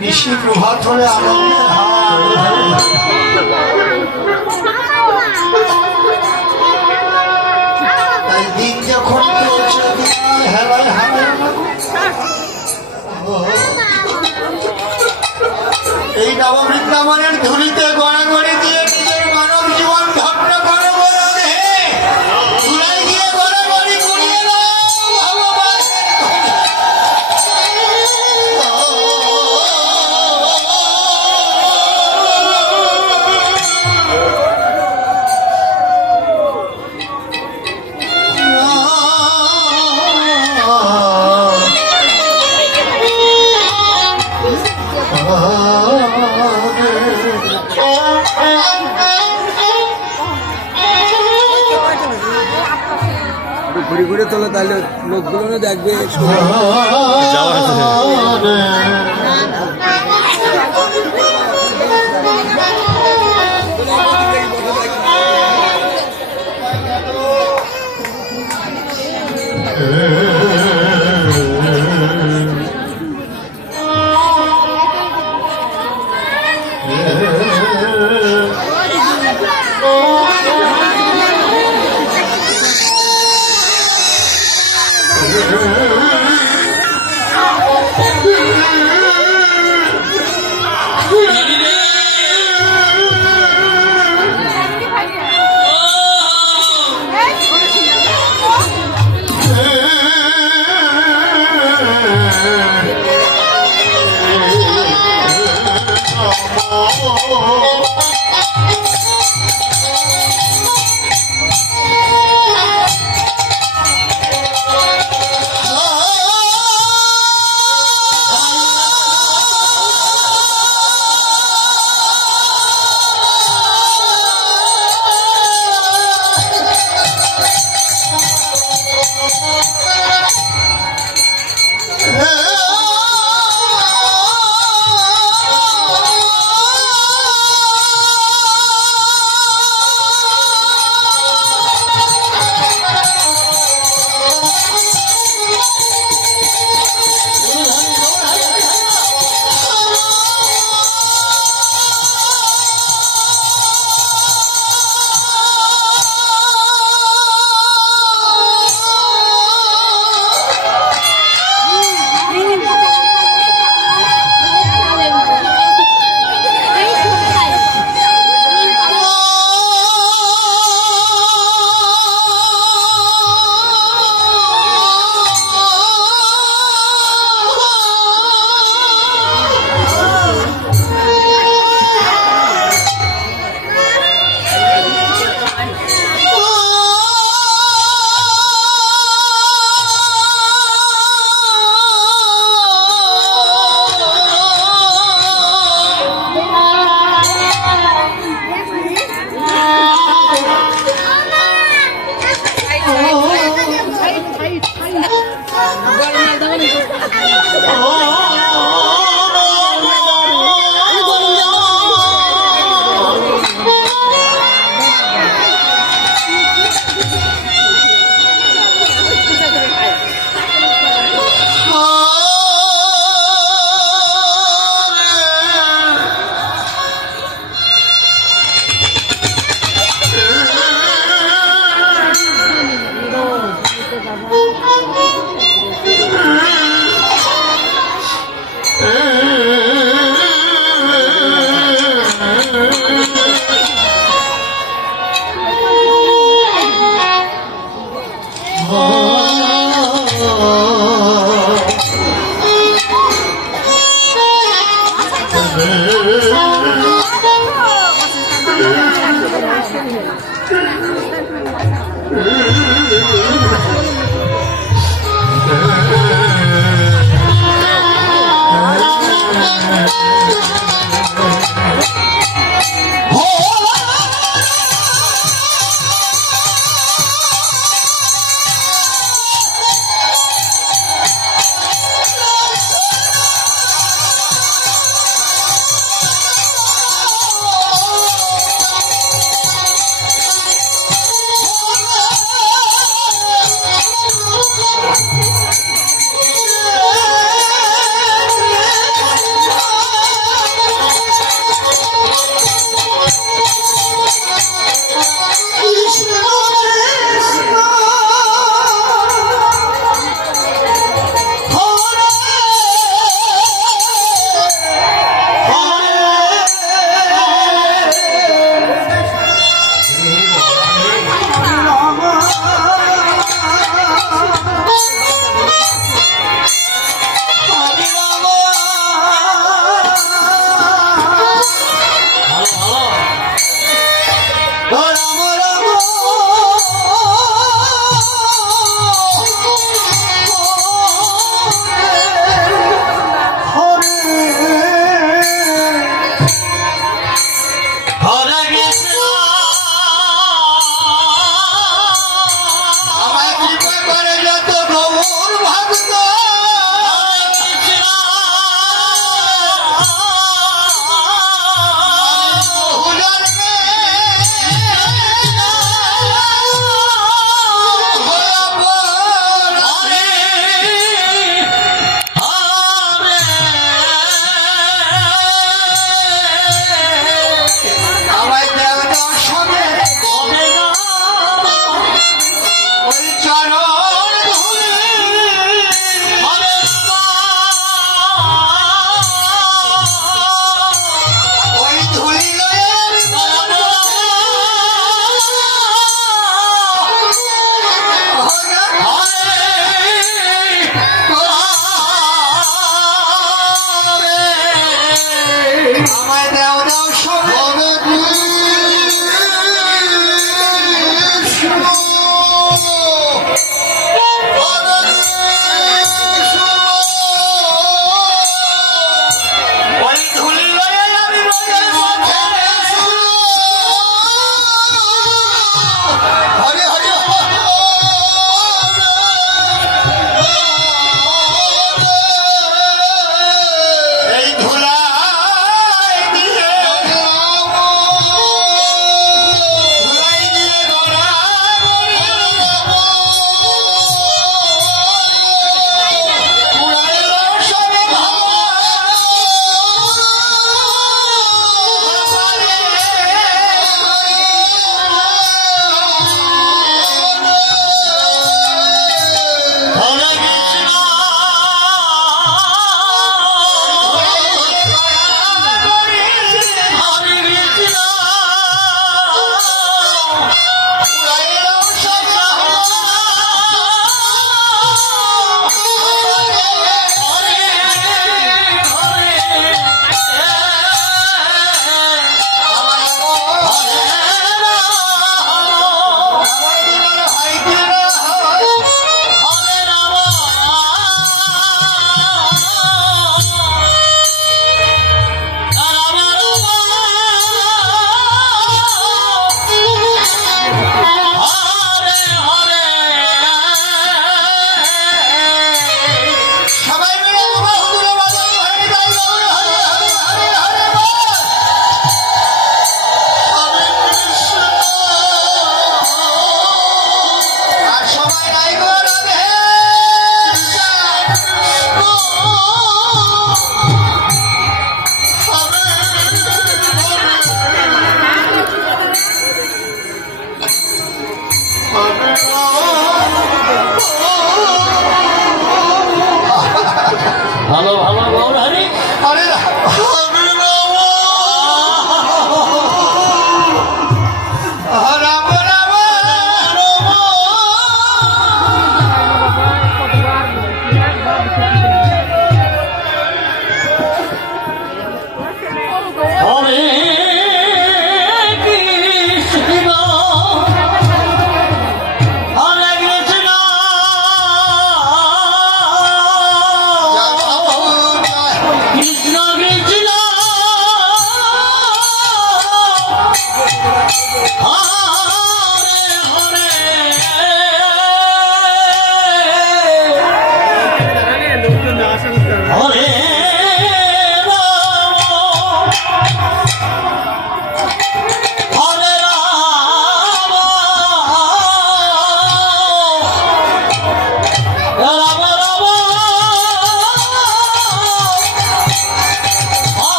নিশি প্রভাত হলে আনন্দের তাই দিন যখন হেলায় হামের এই নববৃন্দাবনের ধুলিতে গড়াগড়ি দিয়ে নিজের মানব জীবন ভগ্ন করে বলে ধুলাই দিয়ে গড়াগড়ি গুড়িয়ে দাও ভগবান। ঘুরে ঘুরে তোলো তাহলে লোকগুলো দেখবে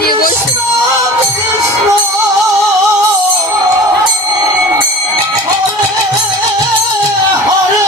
দিয়ে বসে কৃষ্ণ হরে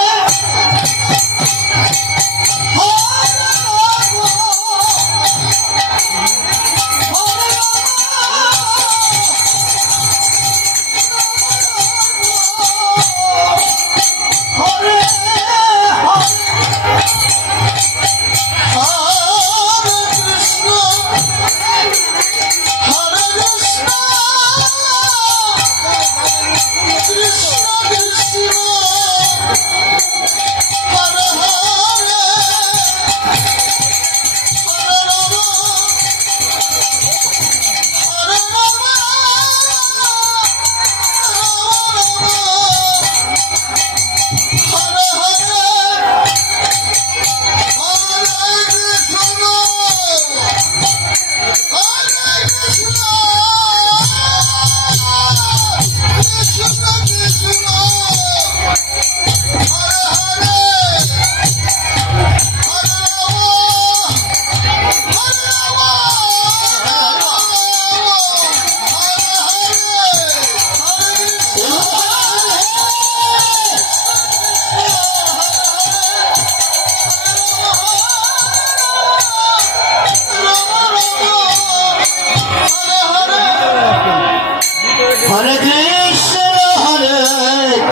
হরে কৃষ্ণ হরে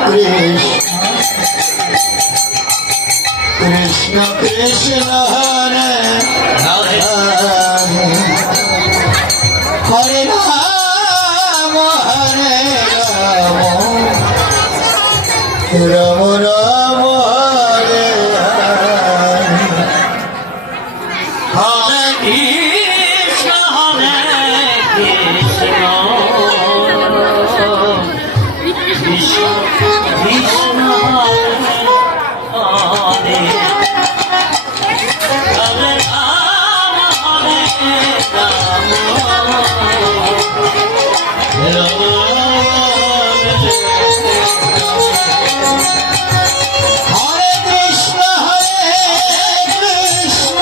কৃষ্ণ কৃষ্ণ কৃষ্ণ হরে হরে রাম হরে রাম রাম রাম হরে হরে কৃষ্ণ হরে কৃষ্ণ কৃষ্ণ কৃষ্ণ হরে হরে হরে রাম হরে রাম রাম হরে কৃষ্ণ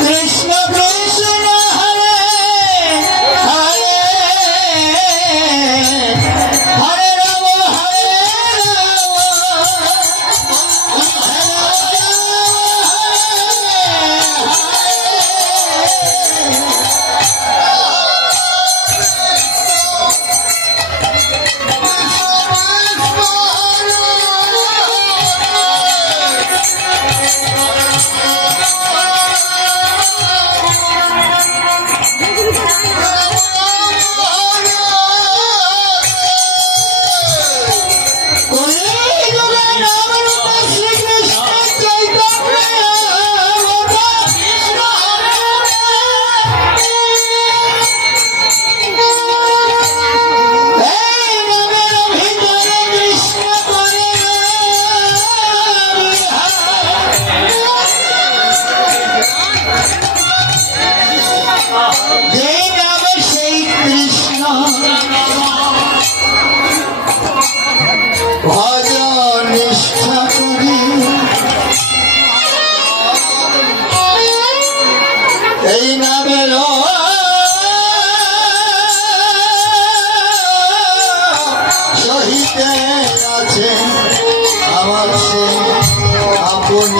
কৃষ্ণ কৃষ্ণ হরে হরে হরে রাম এই নামের সহিতে আছে আমার সে আপন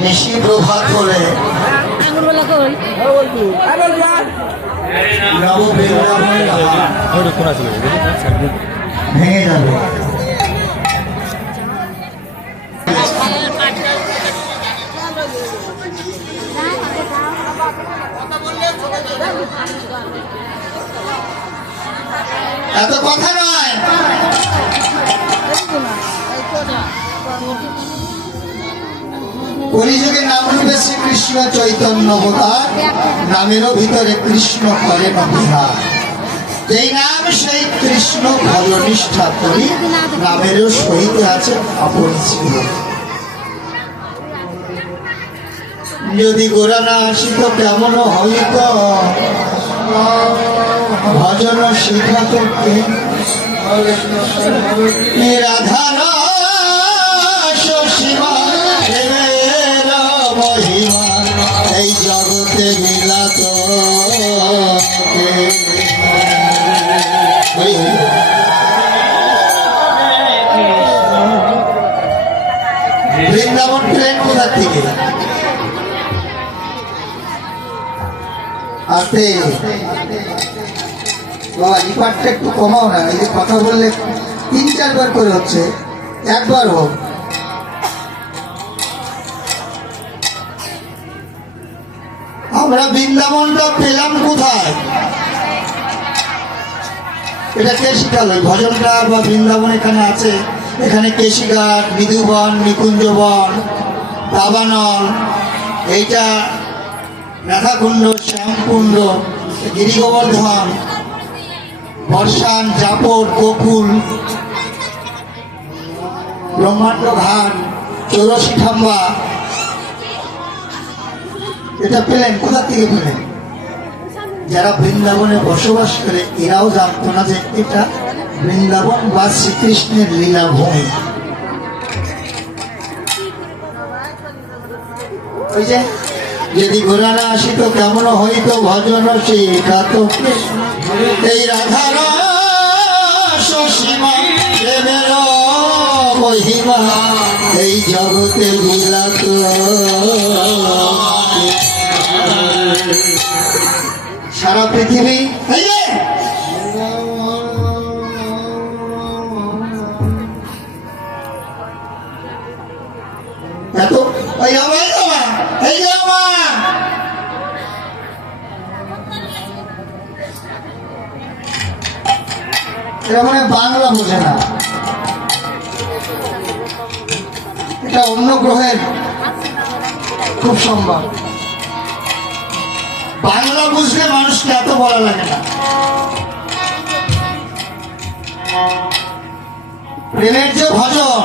নিশি প্রভাত হলে আঙুলওয়ালা কই নব বৃন্দাবনে ভেঙে যাবে। এত কথা নয়, কলিযুগে নাম রূপে শ্রীকৃষ্ণ চৈতন্য অবতার, নামেরও ভিতরে কৃষ্ণ করেন বিহার। যেই নাম সেই কৃষ্ণ ভজনিষ্ঠা করি, নামেরও সহিত আছে আপন ছিল। যদি গোরা না আসিত কেমন হইত, ভজন শিখাত কে? রাধার সীমা প্রেমের মহিমা এই জগতে মিলাত কে? বৃন্দাবন ট্রেন কোথার থেকে আসতে? বাবা এই পাঠটা একটু কমাও না, এই যে কথা বললে 3-4 বার করে হচ্ছে, একবার হোক। আমরা বৃন্দাবনটা পেলাম কোথায়? এটা কে শিখালো? ভজনটা বা বৃন্দাবন এখানে আছে। এখানে কেশিঘাট, মৃদুবন, নিকুঞ্জবন, দাবানল, এইটা রাধাকুণ্ড, শ্যামকুণ্ড, গিরিগোবর্ধন, বর্ষান, জাপর, গোকুল, ব্রহ্মাণ্ড ঘাট, চৌরসী খাম্বা, এটা পেলেন কোথা থেকে পেলেন? যারা বৃন্দাবনে বসবাস করে এরাও জানতো না যে এটা বৃন্দাবন বা শ্রীকৃষ্ণের লীলাভূমি। ওই যে যদি গোরা না আসিত কেমন হইত, ভজন শিখাত এই রাধার সীমা প্রেমের মহিমা এই জগতে বিলাত। সারা পৃথিবী এই যে এত এই আমার এই যে আমার এরা মানে বাংলা বোঝে না, এটা অন্য গ্রহের খুব সম্ভব। বাংলা বুঝলে মানুষকে এত বলা লাগে না। প্রেমের যে ভজন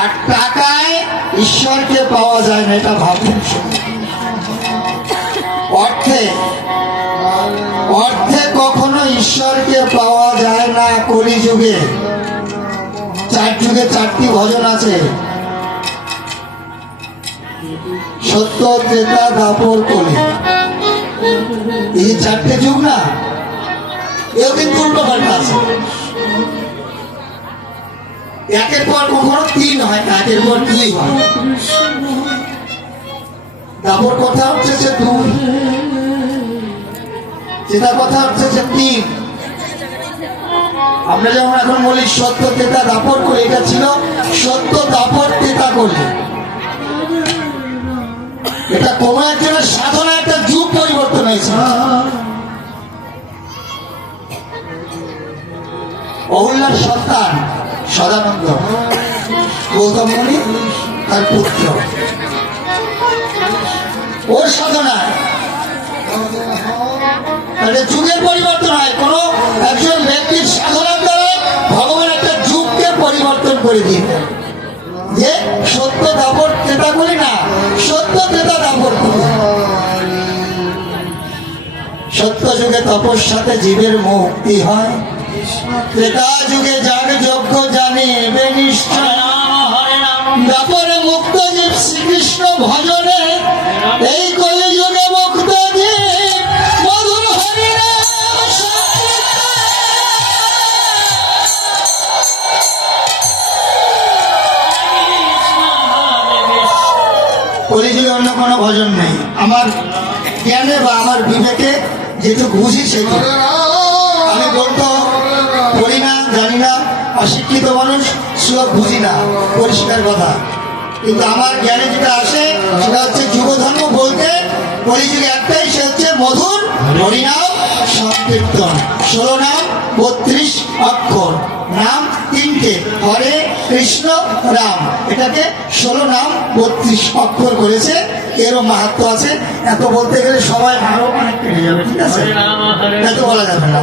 আর টাকায় ঈশ্বরকে পাওয়া যায় না, এটা ভাবুন। অর্থে অর্থে কখনো ঈশ্বরকে পাওয়া যায় না। কলিযুগে 4 যুগে 4টি ভজন আছে, সত্য, ত্রেতা, দ্বাপর, কলি। এই 4টে যুগ না, এও কিন্তু উল্টো পাল্টা আছে। একের পর কখনো 3 হয় না, একের পর 2 হয়। দ্বাপর কথা হচ্ছে যে 2, ত্রেতা কথা হচ্ছে যে 3। আমরা যেমন এখন বলি সত্য, ত্রেতা, দ্বাপর, কলি, এটা ছিল সত্য, দ্বাপর, ত্রেতা, কলি। এটা কোন একজনের সাধনা একটা যুগ পরিবর্তন হয়েছে। অহুল্লার সন্তান সদানন্দ, গৌতম মুনি তার পুত্র, ওর সাধনায় যুগের পরিবর্তন হয়। কোন একজন ব্যক্তির সাধনার দ্বারা ভগবান একটা যুগকে পরিবর্তন করে দিয়ে, যে সত্য দাপট ত্রেতা করি না, সত্য ত্রেতা দাপট করি। সত্য যুগে তপস্যাতে জীবের মুক্তি হয়, ত্রেতা যুগে যাগ যজ্ঞ জানিবে নিষ্ঠা, দাপরে মুক্ত জীব শ্রীকৃষ্ণ ভজনে, এই কলিযুগে মুক্ত জীব মধুর হরিনাম কলিযুগে অন্য কোনো ভজন নেই। আমার জ্ঞানে বা আমার বিবেকে যেটুকু বুঝি সেটুকু। আমি বলতো পড়ি না, জানি না, অশিক্ষিত মানুষ, শ্লোক বুঝি না, পরিষ্কার কথা। কিন্তু আমার জ্ঞানে যেটা আসে সেটা হচ্ছে যুগধর্ম বলতে কলিযুগে একটাই, সে হচ্ছে মধুর হরিনাম সংকীর্তন। 16 নাম 32 অক্ষর, নাম 3টে, হরে কৃষ্ণ রাম। এটা নামটাকে 16 নাম 32 অক্ষর করেছে, এরও মাহাত্ম আছে। এত বলতে গেলে সবাই আরো অনেক কেটে যাবে, ঠিক আছে, এত বলা যাবে না।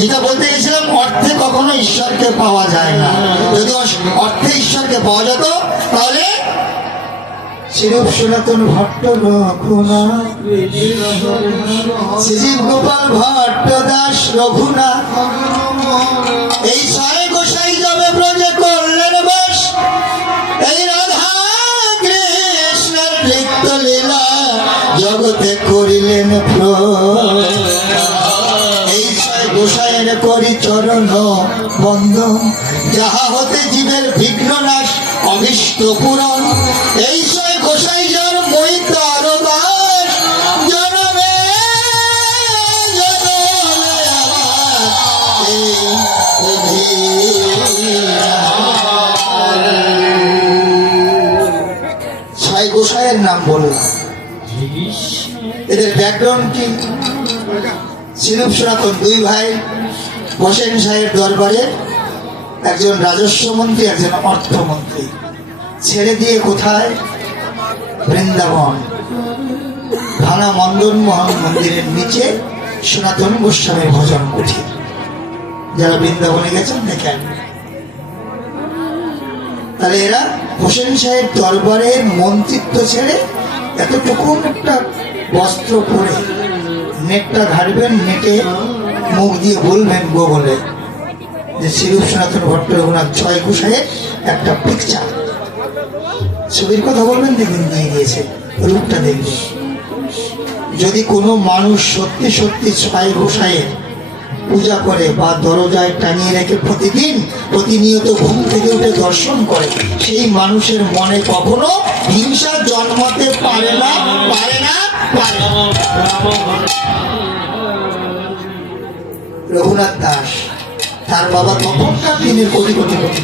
যেটা বলতে গেছিলাম, অর্থে কখনো ঈশ্বরকে পাওয়া যায় না। যদি অর্থে ঈশ্বরকে পাওয়া যেত তাহলে শ্রীরূপ সনাতন ভট্ট রঘুনাথ, শ্রীজীব গোপাল ভট্ট দাস রঘুনাথ, এই 6 গোসাই যাবে ব্রজে করলেন বাস, এই রাধা কৃষ্ণের নৃত্য লীলা জগতে করিলেন এই 6 গোসাইয়ের করি চরণ বন্দন, যাহা হতে জীবের বিঘ্ন নাশ অভীষ্ট পূরণ। এই 6 গোসাই যার মই তার দাস, জনমে জনমে আমার এই অভিলাষ। 6 গোসাইয়ের নাম বললাম, এদের ব্যাকগ্রাউন্ড কি? শ্রীরূপ সনাতন 2 ভাই বসেন সাহেব দরবারে, একজন রাজস্ব মন্ত্রী, একজন অর্থমন্ত্রী। ছেড়ে দিয়ে কোথায়? বৃন্দাবন, ভাঙা মন্দন মোহন মন্দিরের নিচে সনাতন গোস্বামী ভজন কুঠির। যারা বৃন্দাবনে গেছেন দেখেন। তাহলে এরা হোসেন সাহেব দরবারের মন্ত্রিত্ব ছেড়ে এতটুকু একটা বস্ত্র পরে নেটটা ঘাটবেন, নেটে মুখ দিয়ে বলবেন গো বলে যে শ্রীরূপ সনাতন ভট্ট রঘুনাথ 6 গোসাইয়ের একটা পিকচার, ছবির কথা বলবেন, দেখবেন দিয়ে দিয়েছে, রূপটা দেখবেন। যদি কোনো মানুষ সত্যি সত্যি 6 গোসাইয়ের পূজা করে বা দরজায় টানিয়ে রেখে প্রতিদিন প্রতিনিয়ত ঘুম থেকে উঠে দর্শন করে, সেই মানুষের মনে কখনো হিংসা জন্মাতে পারে না, পারে না, পারে না। রঘুনাথ দাস, তার বাবা তখনকার দিনের কোটি কোটি কোটি।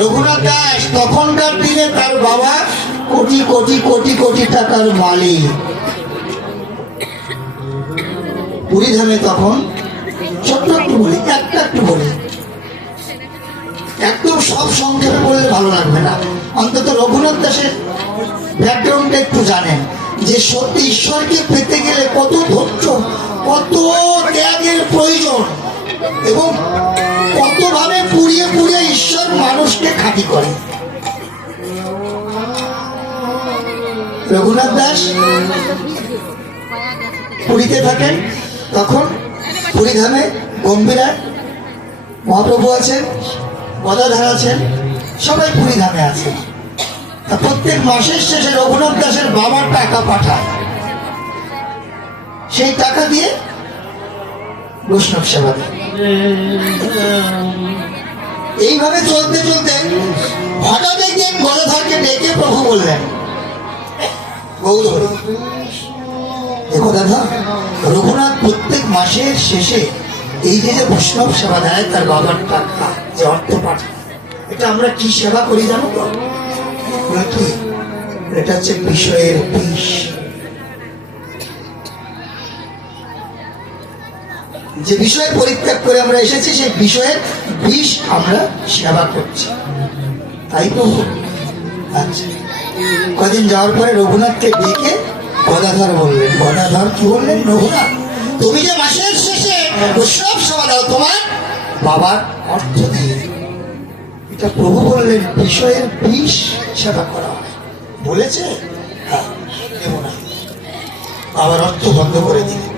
রঘুনাথ দাস তখনকার দিনে তার বাবা কোটি কোটি কোটি কোটি টাকার মালিক। পুরীধামে তখন ছোট্ট একটু বলি, একটু বলি, একদম সব সংক্ষেপে বললে ভালো লাগবে না, অন্তত রঘুনাথ দাসের ব্যাকগ্রাউন্ডটা একটু জানেন যে সত্যি ঈশ্বরকে পেতে গেলে কত ধৈর্য, কত ত্যাগের প্রয়োজন এবং কতভাবে পুড়িয়ে পুড়িয়ে ঈশ্বর মানুষকে খাঁটি করে। রঘুনাথ দাস পুরীতে থাকেন, তখন পুরীধামে গম্ভীরা মহাপ্রভু আছেন, গদাধর আছেন, সবাই পুরীধামে আছেন। প্রত্যেক মাসের শেষে রঘুনাথ দাসের বাবার টাকা পাঠায়, সেই টাকা দিয়ে বৈষ্ণব সেবা দেয়। এইভাবে চলতে চলতে হঠাৎ একদিন গদাধরকে ডেকে প্রভু বললেন, গৌর গদাধর, রঘুনাথ প্রত্যেক মাসের শেষে এই যে বৈষ্ণব সেবা দেয়, তার বাবার টাকা যে অর্থ পাঠায়, এটা আমরা কি সেবা করি জানো তো? কি? এটা হচ্ছে বিষয়ের বিষ। যে বিষয় পরিত্যাগ করে আমরা এসেছি, সেই বিষয়ের বিষ আমরা সেবা করছি, তাই প্রভু। আচ্ছা, কদিন যাওয়ার পরে রঘুনাথকে ডেকে গদাধর বললেন, গদাধর কি বললেন? রঘুনাথ, তুমি যে মাসের শেষে উৎসব সেবা দাও তোমার বাবার অর্থ দিয়ে, এটা প্রভু বললেন বিষয়ের বিষ সেবা করা হয়। বলেছে হ্যাঁ, নেব না। বাবার অর্থ বন্ধ করে দিলেন,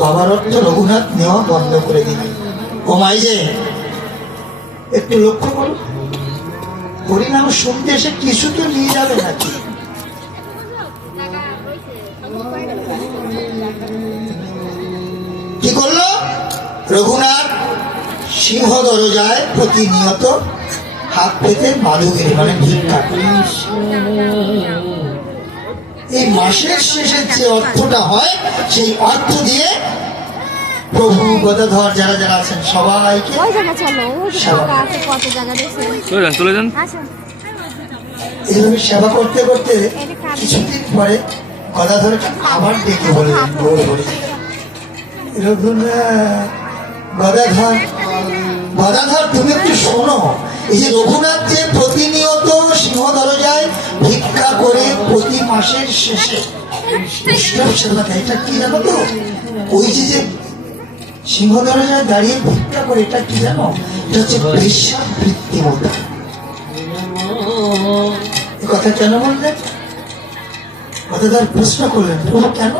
বাবার অর্থ রঘুনাথ নেওয়া বন্ধ করে দিলেন। ও মাই যে একটু লক্ষ্য করো, হরিনাম শুনতে এসে কিছু তো নিয়ে যাবে নাকি? কি করলো রঘুনাথ? সিংহ দরজায় প্রতিনিয়ত হাত পেতে মাধুগিরি মানে ভিক্ষা করে। এই মাসের শেষে যে অর্থটা হয়, সেই অর্থ দিয়ে প্রভু গদাধর যারা যারা আছেন সবাইকে এইভাবে সেবা করতে করতে কিছুদিন পরে গদাধর আবার ডেকে বললেন, রঘুনাথ, গদাধর গদাধর তুমি একটু শোনো, এই যে রঘুনাথ যে প্রতিনিয়ত সিংহ দরজায় ভিক্ষা করে প্রতি মাসের শেষে বৈষ্ণব সেবা দেয়, এটা কি জানো তো? ওই যে সিংহ দরজায় দাঁড়িয়ে ভিক্ষা করে, এটা কি জানো? এটা হচ্ছে বেশ্যাবৃত্তি মতো। এই কথা কেন বললেন? গদাধর প্রশ্ন করলেন, প্রভু কেন?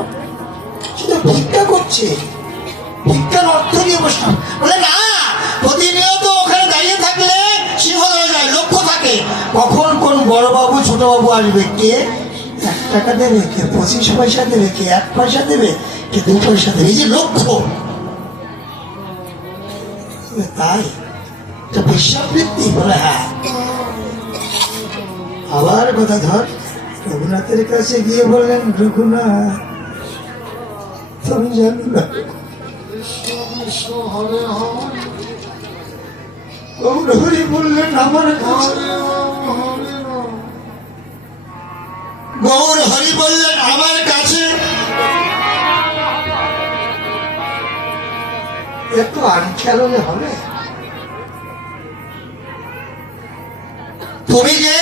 শুধু ভিক্ষা করছে, ভিক্ষার অর্থ দিয়ে বসলাম। বলে না, প্রতিনিয়ত ওখানে দাঁড়িয়ে থাকলে সিংহ দরজায় লক্ষ্য থাকে কখন কোন বড় বাবু ছোট বাবু আসবে, কে 1 টাকা দেবে, কে 25 পয়সা দেবে, কে 1 পয়সা দেবে, কে 2 পয়সা দেবে, এই যে লক্ষ্য। তাই এটা বেশ্যাবৃত্তি? বলে হ্যাঁ। আবার গদাধর রঘুনাথের কাছে গিয়ে বললেন, রঘুনাথ তুমি জানো না, গৌর হরি বললেন আমার কাছে, গৌর হরি বললেন আমার কাছে একটু আনখেয়াল হলে হবে? তুমি যে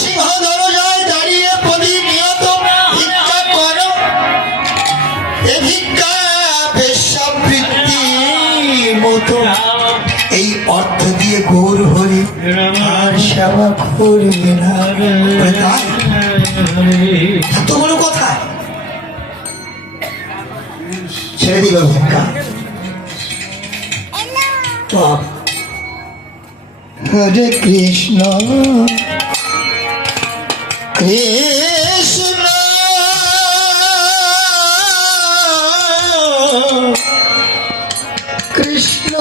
সিংহ দরজায় দাঁড়িয়ে প্রতিনিয়ত ভিক্ষা করো, এ ভিক্ষা বেশ্যাবৃত্তি মতো, এই অর্থ দিয়ে গৌর হরি আর সেবা করবে না। তাই এত বড় কথা ছেড়ে দিল ভিক্ষা। হরে কৃষ্ণ কৃষ্ণ কৃষ্ণ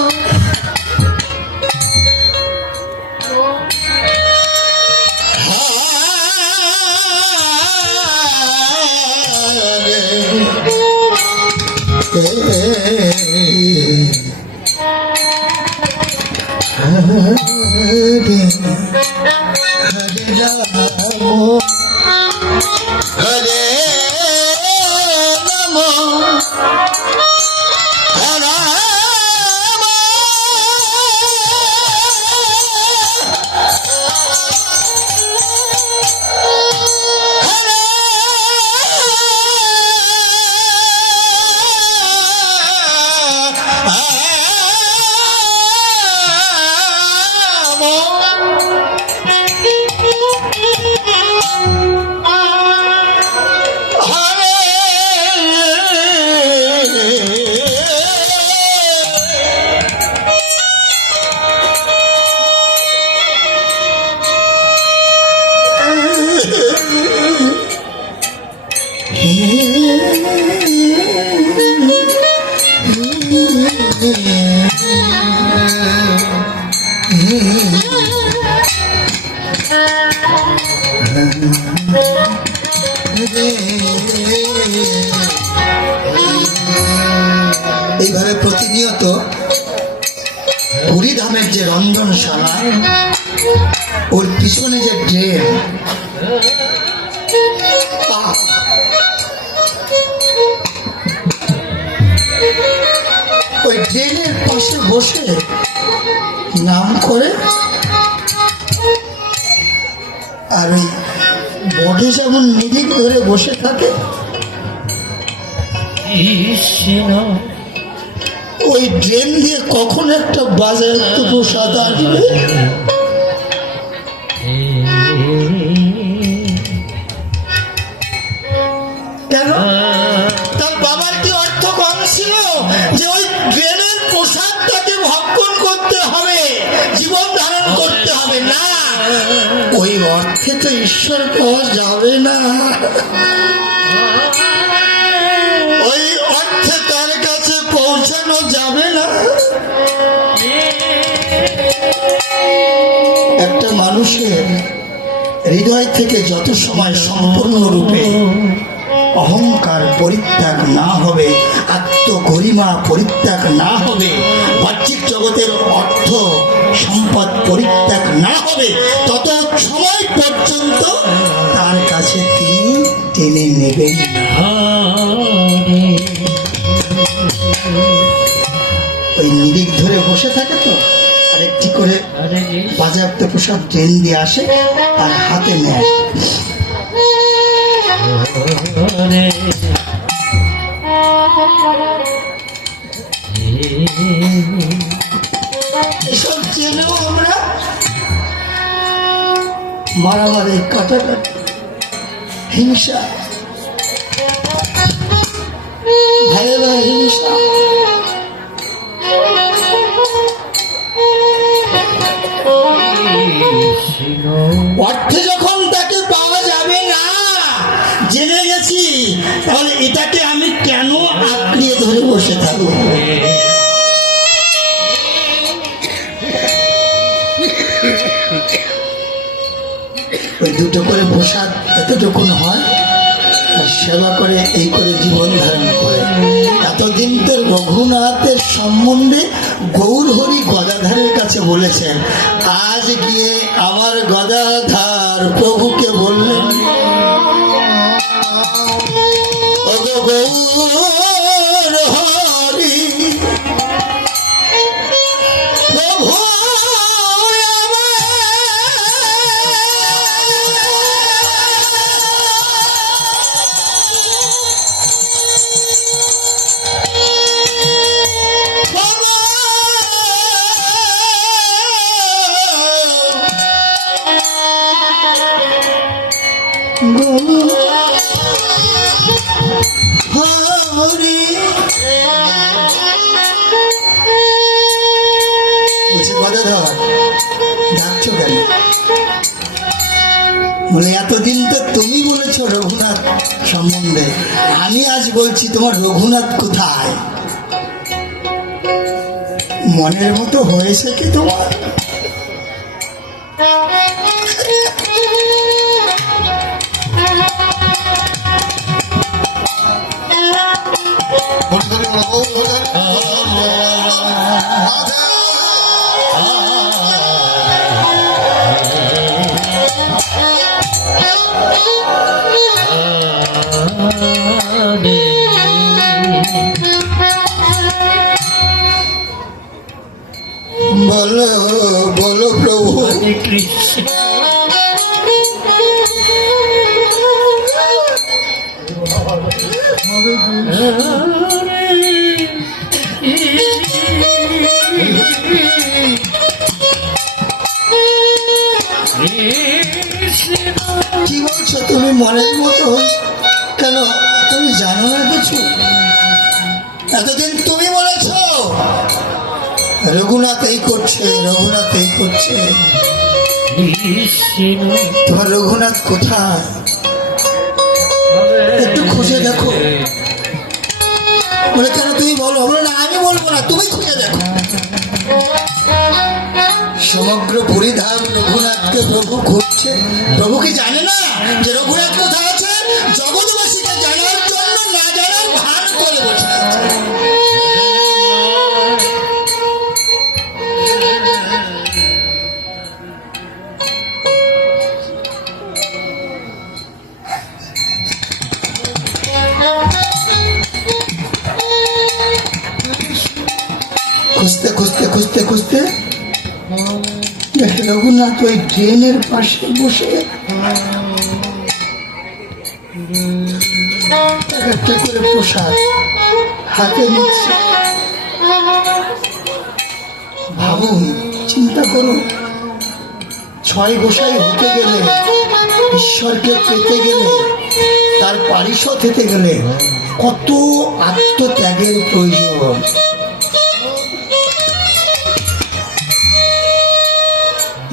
এইভাবে প্রতিনিয়ত পুরী ধামের যে রন্ধনশালা, ওর পিছনে যে ড্রেন, ওই ড্রেনের পাশে বসে নাম করে, আর ওই বটে যেমন নিরিখ ধরে বসে থাকে, ওই ড্রেন দিয়ে কখন একটা বাজার প্রসাদ আসবে। কেন? তার বাবার কি অর্থ কম ছিল যে ওই ড্রেনের প্রসাদটাকে ভক্ষণ করতে হবে, জীবন ধারণ করতে হবে? না, ওই অর্থে তো ঈশ্বর পাওয়া যাবে না। ওই অর্থে তার কাছে পৌঁছানো যাবে না। একটা মানুষের হৃদয় থেকে যত সময় সম্পূর্ণরূপে অহংকার পরিত্যাগ না হবে, আত্মগরিমা পরিত্যাগ না হবে, বাহ্যিক জগতের অর্থ সম্পদ পরিত্যাগ না হবে, তত সময় পর্যন্ত তার কাছে তিনি টেনে নেবেন না। ওই নিরিখ ধরে বসে থাকে তো, আর একটি করে বাজেয়াপ্ত প্রসাদ ট্রেন দিয়ে আসে আর হাতে নেয়। এসব চেনেও আমরা মারামারি, কাটাকাটি, হিংসা, ভাইয়ে ভাই হিংসা। অর্থে যখন তাকে পাওয়া যাবে না জেনে গেছি, তাহলে এটাকে আমি কেন আঁকড়িয়ে ধরে বসে থাকবো? ওই দুটো করে প্রসাদ এতটুকুন হয়, আর সেবা করে এই করে জীবন ধারণ করে। এতদিন তো রঘুনাথের সম্বন্ধে গৌরহরি গদাধরের কাছে বলেছেন, আজ গিয়ে আমার গদাধর প্রভুকে বললেন, ওগো গৌরহরি, প্রভু ডাকছো কেন? বলে এতদিন তো তুমি বলেছ রঘুনাথ সম্বন্ধে, আমি আজ বলছি তোমার রঘুনাথ কোথায়? মনের মতো হয়েছে কি তোমার? বলো বলো প্রভু। কি বলছো তুমি? মনের মতো কেন? তুমি জানো না কিছু? এতদিন তুমি বলেছ রঘুনাথ এই করছে, রঘুনাথ এই করছে। তোমার রঘুনাথ কোথায়? একটু খুঁজে দেখো। বলে কেন তুমি বলো? বলে না আমি বলবো না, তুমি খুঁজে দেখো। সমগ্র পরিধাম রঘুনাথকে প্রভু খুঁজছে। প্রভু কি জানে না যে রঘুনাথ কোথায় আছে? জগৎবাসীকে জানার জন্য না জানার ভান করে বসে আছে। খুঁজতে খুঁজতে খুঁজতে খুঁজতে রঘুনাথ ওই ট্রেনের পাশে বসে একটা করে প্রসাদ হাতে নিচ্ছে। ভাবুন, চিন্তা করুন, ছয় গোসাই হতে গেলে, ঈশ্বরকে পেতে গেলে, তার পারিষদ হতে গেলে কত আত্মত্যাগের প্রয়োজন।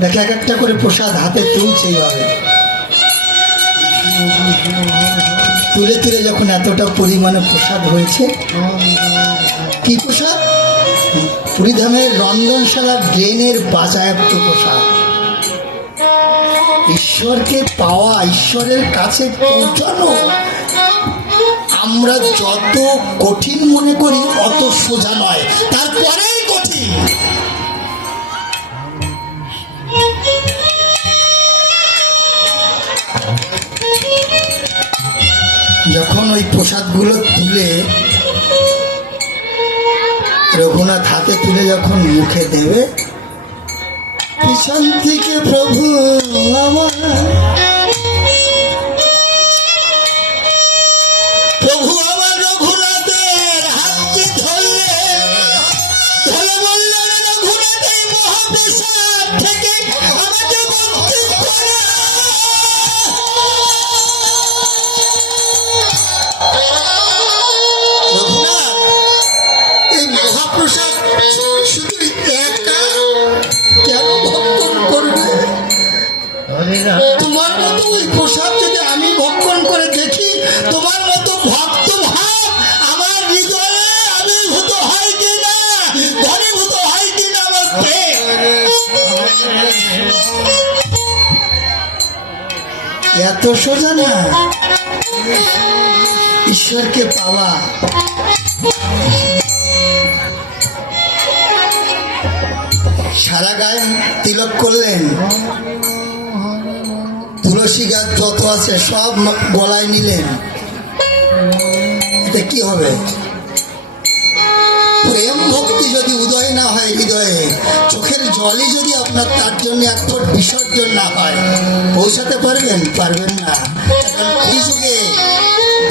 দেখে এক একটা করে প্রসাদ হাতে তুলছে, এইভাবে তুলে তুলে যখন এতটা পরিমাণে প্রসাদ হয়েছে, কি প্রসাদ? পুরীধামের রন্ধনশালার ড্রেনের বাজায়াপ্ত প্রসাদ। ঈশ্বরকে পাওয়া, ঈশ্বরের কাছে পৌঁছানো আমরা যত কঠিন মনে করি অত সোজা নয়, তারপরেই কঠিন। যখন ওই প্রসাদগুলো তুলে রঘুনাথ হাতে তুলে যখন মুখে দেবে, পিছন থেকে প্রভু আমার, প্রভু আমার রঘুনাথের হাতটি ধরলে ধরে বললেন, রঘুনাথ এই মহাপ্রসাদ থেকে আমাকে মুক্তি করো। রঘুনাথ, এই মহাপ্রসাদ শুধু একা কেন ভক্ষণ করবে? তোমার মতো ওই প্রসাদ যদি আমি ভক্ষণ করে দেখি, তোমার মতো ভক্ত ভাব আমার হৃদয়ে আবির্ভূত হয় কিনা, ঘনীভূত হয় কিনা আমার প্রেম। এত সোজা না ঈশ্বরকে পাওয়া। সারা গায়ে তিলক করলেন, তুলসী গাছ যত আছে সব গলায় নিলেন, এটা কি হবে? প্রেম ভক্তি যদি উদয় না হয় হৃদয়ে, চোখের জলই যদি আপনার তার জন্য এক ফোঁট বিসর্জন না হয়, পৌঁছাতে পারবেন? পারবেন না। এই যুগে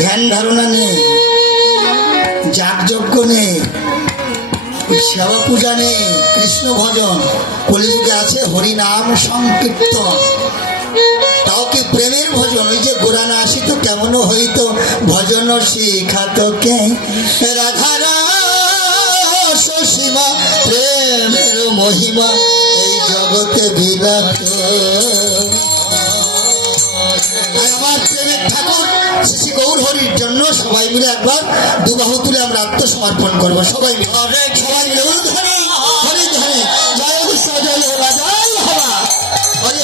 ধ্যান ধারণা নেই, যাগযজ্ঞ নেই, সেবা পূজা নেই, কৃষ্ণ ভজন। কলিযুগে আছে হরিনাম সংকীর্তন, তাও কি প্রেমের ভজন? ওই যে গোরানা আসিত কেমন হইত ভজন শিখাত কে রাধারা সীমা, প্রেমের মহিমা এই জগতে বিলাত। আমার প্রেমের ঠাকুর শ্রী গৌর হরির জন্য সবাই মিলে একবার দুবাহু তুলে আমরা আত্মসমর্পণ করবো। সবাই মিলে সবাই মিলে হরি হরি ধরে জয় উৎসব জয় হবা জয় হবা হরি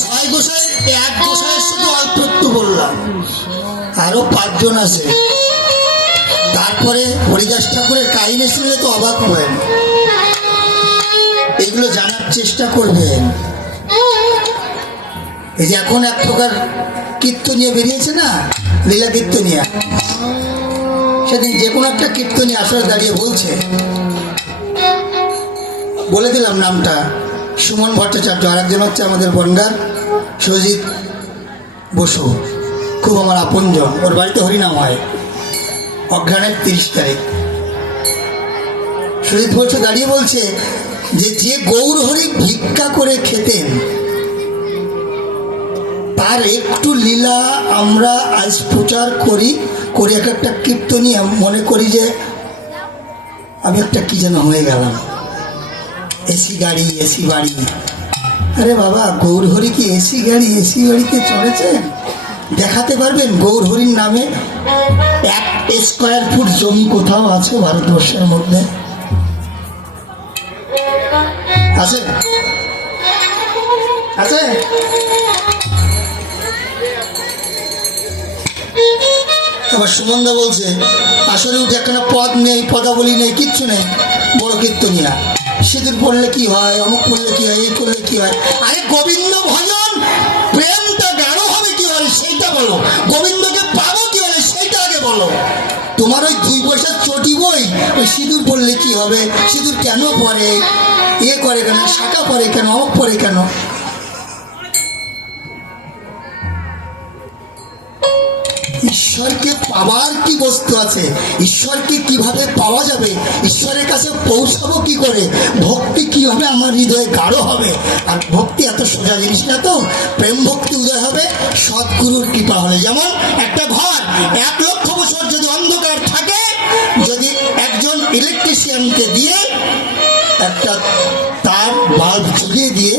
ছয় গোসাই, এক গোসাই শুধু অল্প একটু বললাম, আরো 5 জন আছে। তারপরে হরিদাস ঠাকুরের কাহিনী শুনলে তো অবাক হবেন, এগুলো জানার চেষ্টা করবেন। এই যে এখন এক প্রকার কীর্তনিয়া বেরিয়েছে না, লীলা কীর্তনিয়া, সেদিন যে কোনো একটা কীর্তনিয়া আসলে দাঁড়িয়ে বলছে, বলে দিলাম নামটা, সুমন ভট্টাচার্য, আর একজন হচ্ছে আমাদের বনগার সুজিত বসু, খুব আমার আপনজন, ওর বাড়িতে হরিনাম হয় অঘ্রাণের 30 তারিখ। সুজিত বসু দাঁড়িয়ে বলছে যে যে গৌর হরি ভিক্ষা করে খেতেন, তার একটু লীলা আমরা আজ প্রচার করি, করে একটা কীর্তনিয়া মনে করি যে আমি একটা কি যেন হয়ে গেলাম, এসি গাড়ি এসি বাড়ি। আরে বাবা, গৌর হরি কি এসি গাড়ি এসি বাড়িতে চড়েছেন? দেখাতে পারবেন গৌর হরির নামে 1 স্কয়ার ফুট জমি কোথাও আছে ভারতবর্ষের মধ্যে? আছে? আছে? আবার সুমনদা বলছে আসলে উঠে একটা পদ নেই, পদাবলী নেই, কিচ্ছু নেই, বড় কীর্তনিয়া। সিঁদুর পড়লে কি হয়, অমুক পড়লে কি হয়, এই করলে কি হয়? আরে গোবিন্দ ভজন প্রেমটা গাঢ় হবে কি বলে সেইটা বলো, গোবিন্দকে পাবো কি বলে সেইটা আগে বলো। তোমার ওই 2 পয়সার চটি বই, ওই সিঁদুর পড়লে কি হবে, সিঁদুর কেন পরে, এ করে কেন, শাখা পরে কেন, অমুক পরে কেন? ঈশ্বরকে পাওয়ার কি বস্তু আছে, ঈশ্বরকে কিভাবে পাওয়া যাবে, ঈশ্বরের কাছে পৌঁছাবো কি করে, ভক্তি কিভাবে আমার হৃদয়ে গাঢ় হবে? আর ভক্তি এত সোজা জিনিস না তো, প্রেম ভক্তি উদয় হবে সদ্গুরুর কৃপা হলে। যেমন একটা ঘর 1 লক্ষ বছর যদি অন্ধকার থাকে, যদি একজন ইলেকট্রিশিয়ানকে দিয়ে একটা তার বাল্ব জ্বলিয়ে দিয়ে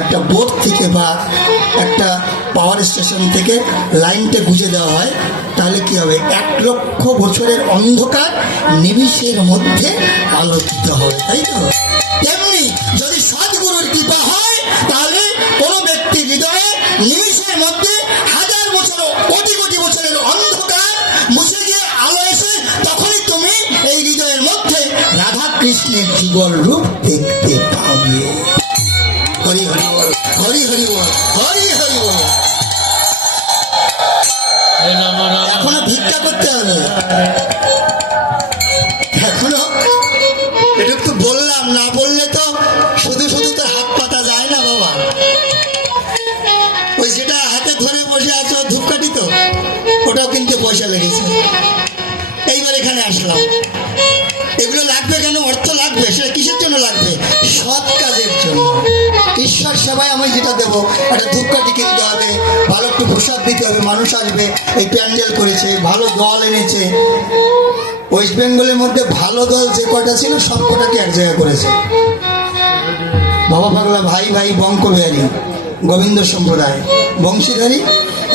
একটা বোর্ড থেকে বা একটা পাওয়ার স্টেশন থেকে লাইনটা গুঁজে দেওয়া হয়, তাহলে কি হবে? 1 লক্ষ বছরের অন্ধকার নিমিষের মধ্যে আলোকিত হবে, তাই তো? তেমনি যদি সদ্গুরুর কৃপা হয়, তাহলে কোনো ব্যক্তির হৃদয়ে নিমিষের মধ্যে 1000 বছর, কোটি কোটি বছরের অন্ধকার মুছে গিয়ে আলো এসে তখনই তুমি এই হৃদয়ের মধ্যে রাধা কৃষ্ণের জীবন রূপ দেখতে পাবে। হরি বল, হরি হরি বল। এখনো ভিক্ষা করতে হবে, এখনো এটা তো বললাম, না বললে তো শুধু শুধু তো হাত পাতা যায় না বাবা। ওই যেটা হাতে ধরে বসে আছো ধূপকাঠি, তো ওটাও কিন্তু পয়সা লেগেছে। এইবার এখানে আসলাম, এগুলো লাগবে কেন? অর্থ লাগবে। সেটা কিসের জন্য লাগবে? সৎ কাজের জন্য। ঈশ্বর সেবায় আমি যেটা দেবো, একটা ধূপকাঠি কিনতে হবে, ভালো একটু প্রসাদ দিতে হবে, মানুষ আসবে। এই প্যান্ডেল করেছে, ভালো দল এনেছে। ওয়েস্ট বেঙ্গলের মধ্যে ভালো দল যে কটা ছিল সব কটাকে এক জায়গায় করেছে। বাবা পাগলা ভাই ভাই বঙ্ক বিহারী, গোবিন্দ সম্প্রদায়, বংশীধারী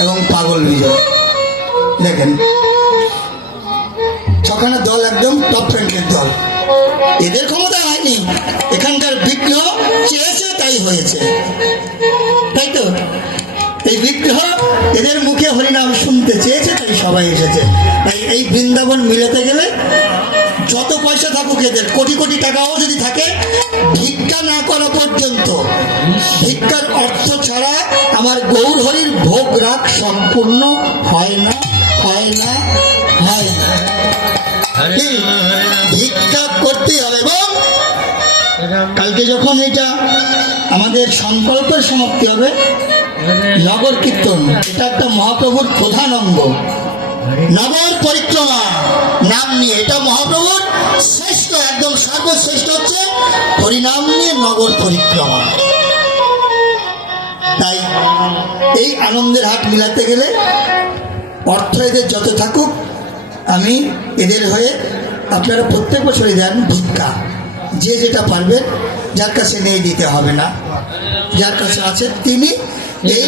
এবং পাগল বিজয়। দেখেন ছখানা দল, একদম টপ র্যাঙ্কের দল। এদের ক্ষমতা হয়নি, এখানকার বিগ্রহ চেয়েছে তাই হয়েছে, তাই তো? এই বিগ্রহ এদের মুখে হরিনাম শুনতে চেয়েছে তাই সবাই এসেছে। তাই এই বৃন্দাবন মিলাতে গেলে যত পয়সা থাকুক, এদের কোটি কোটি টাকাও যদি থাকে, ভিক্ষা না করা পর্যন্ত, ভিক্ষার অর্থ ছাড়া আমার গৌর হরির ভোগ রাগ সম্পূর্ণ হয় না, হয় না, হয় না। ভিক্ষা করতে হবে। এবং কালকে যখন এটা আমাদের সংকল্পের সমাপ্তি হবে, নগর কীর্তন, এটা একটা মহাপ্রভুর প্রধান অঙ্গ। নগর পরিক্রমা নাম নিয়ে, এটা মহাপ্রভুর শ্রেষ্ঠ, একদম সর্বশ্রেষ্ঠ হচ্ছে হরিনাম নিয়ে নগর পরিক্রমা। তাই এই আনন্দের হাট মিলাতে গেলে অর্থ এদের যত থাকুক, আমি এদের হয়ে, আপনারা প্রত্যেক বছরই দেন ভিক্ষা, যে যেটা পারবেন, যার কাছে নেই দিতে হবে না, যার কাছে আছে তিনি এই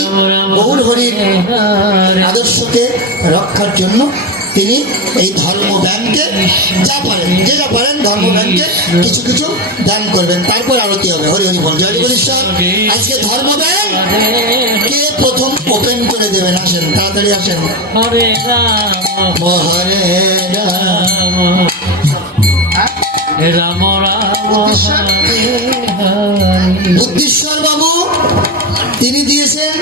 গৌর হরির আদর্শকে রক্ষার জন্য তিনি এই ধর্ম ব্যাংকে যা পারেন, যে যা পারেন ধর্ম ব্যাংকে কিছু কিছু দান করবেন। তারপর আরতি হবে। হরি হরি বল, জয় হরি ঈশ্বর। আজকে ধর্ম ব্যাংক কে প্রথম ওপেন করে দেবেন? আসেন, তাড়াতাড়ি আসেন। হরে রাম হরে রাম, রাম রাম হরে হরে। বুদ্ধিশ্বর বাবু তিনি দিয়েছেন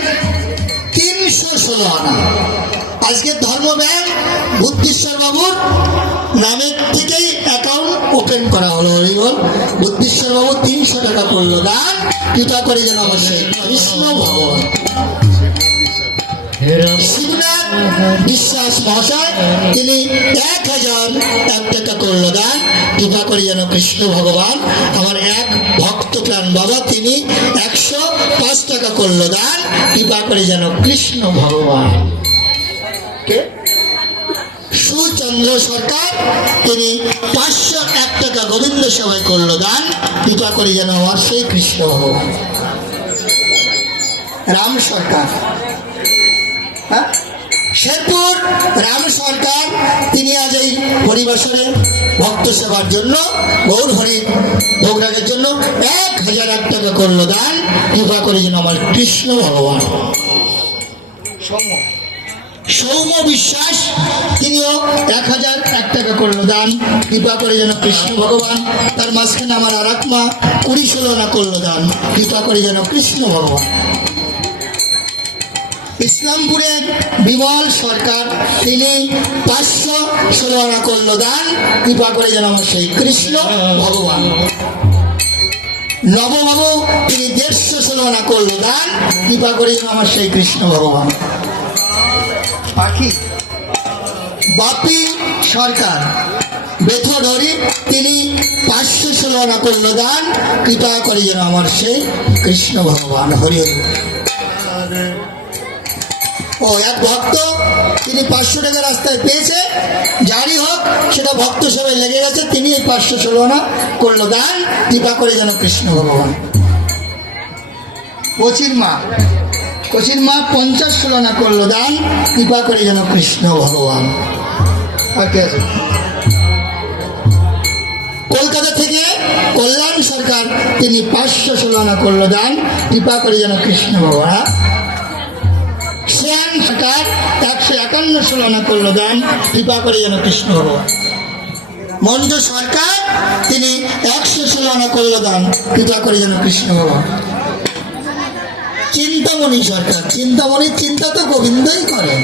316 আনা। আজকে ধর্ম ব্যাংক বুদ্ধিশ্বর বাবুর নামের থেকেই অ্যাকাউন্ট ওপেন করা হলো। হরিবল। বুদ্ধিশ্বর বাবু 300 টাকা করলো দান, কৃপা করে যেন আমার সেই কৃষ্ণ ভগবান। শিবনাথ বিশ্বাস মহাশয় তিনি 1001 টাকা করলো দান, কৃপা করে যেন কৃষ্ণ ভগবান। আমার এক ভক্ত প্রাণ বাবা তিনি 105 টাকা করলো দান, কৃপা করে যেন কৃষ্ণ ভগবান। কে? সুচন্দ্র সরকার তিনি 501 টাকা গোবিন্দ সেবায় করলো দান, কৃপা করে যেন আমার সেই কৃষ্ণ ভগবান। রাম সরকার, শেরপুর রাম সরকার তিনি আজ এই পরিবেশনে ভক্ত সেবার জন্য, গৌর হরি ভোগরাগের জন্য 1001 টাকা করলো দান, কৃপা করে যেন আমার কৃষ্ণ ভগবান। সৌম্য বিশ্বাস তিনিও 1001 টাকা করলো দান, কৃপা করে যেন কৃষ্ণ ভগবান। তার মাঝখানে আমার আর এক মা 20-16 আনা করলো দান, কৃপা করে যেন কৃষ্ণ ভগবান। ইসলামপুরের বিমল সরকার তিনি 516 আনা করলো দান, কৃপা করে যেন আমার সেই কৃষ্ণ ভগবান। নববাবু তিনি 116 আনা করলো দান, কৃপা করে যেন আমার সেই কৃষ্ণ ভগবান। পাখি বাপি সরকার বেথরী তিনি 516 আনা করলো দান, কৃপা করে যেন আমার সেই কৃষ্ণ ভগবান। হরি হরি। ও এক ভক্ত তিনি 500 টাকা রাস্তায় পেয়েছে, যারই হোক সেটা ভক্ত সবাই লেগে গেছে, তিনি এই 516 আনা করলো দান, কৃপা করে যেন কৃষ্ণ ভগবান। কচির মা 50-16 আনা করলো দান, কৃপা করে যেন কৃষ্ণ ভগবান। আর কে আছে? কলকাতা থেকে কল্যাণ সরকার তিনি 516 আনা করলো দান, কৃপা করে যেন কৃষ্ণ ভগবান। শ্যাম সরকার 151 আনা করলো দান, কৃপা করে যেন কৃষ্ণ ভগবান। মঞ্জু সরকার তিনি 116 আনা করলো দান, কৃপা করে যেন কৃষ্ণ ভগবান। চিন্তামণি সরকার, চিন্তামণির চিন্তা তো গোবিন্দই করে।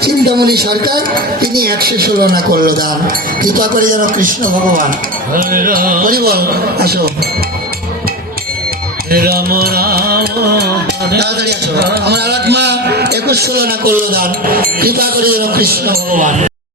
চিন্তামণি সরকার তিনি 116 আনা করলো দান। কৃপা করে যেন কৃষ্ণ ভগবান হরে রাম হরি বল। আসো রাম রাম তাড়াতাড়ি আসো। আমার আরাধনা 21 আনা করলো দান। কৃপা করে যেন কৃষ্ণ ভগবান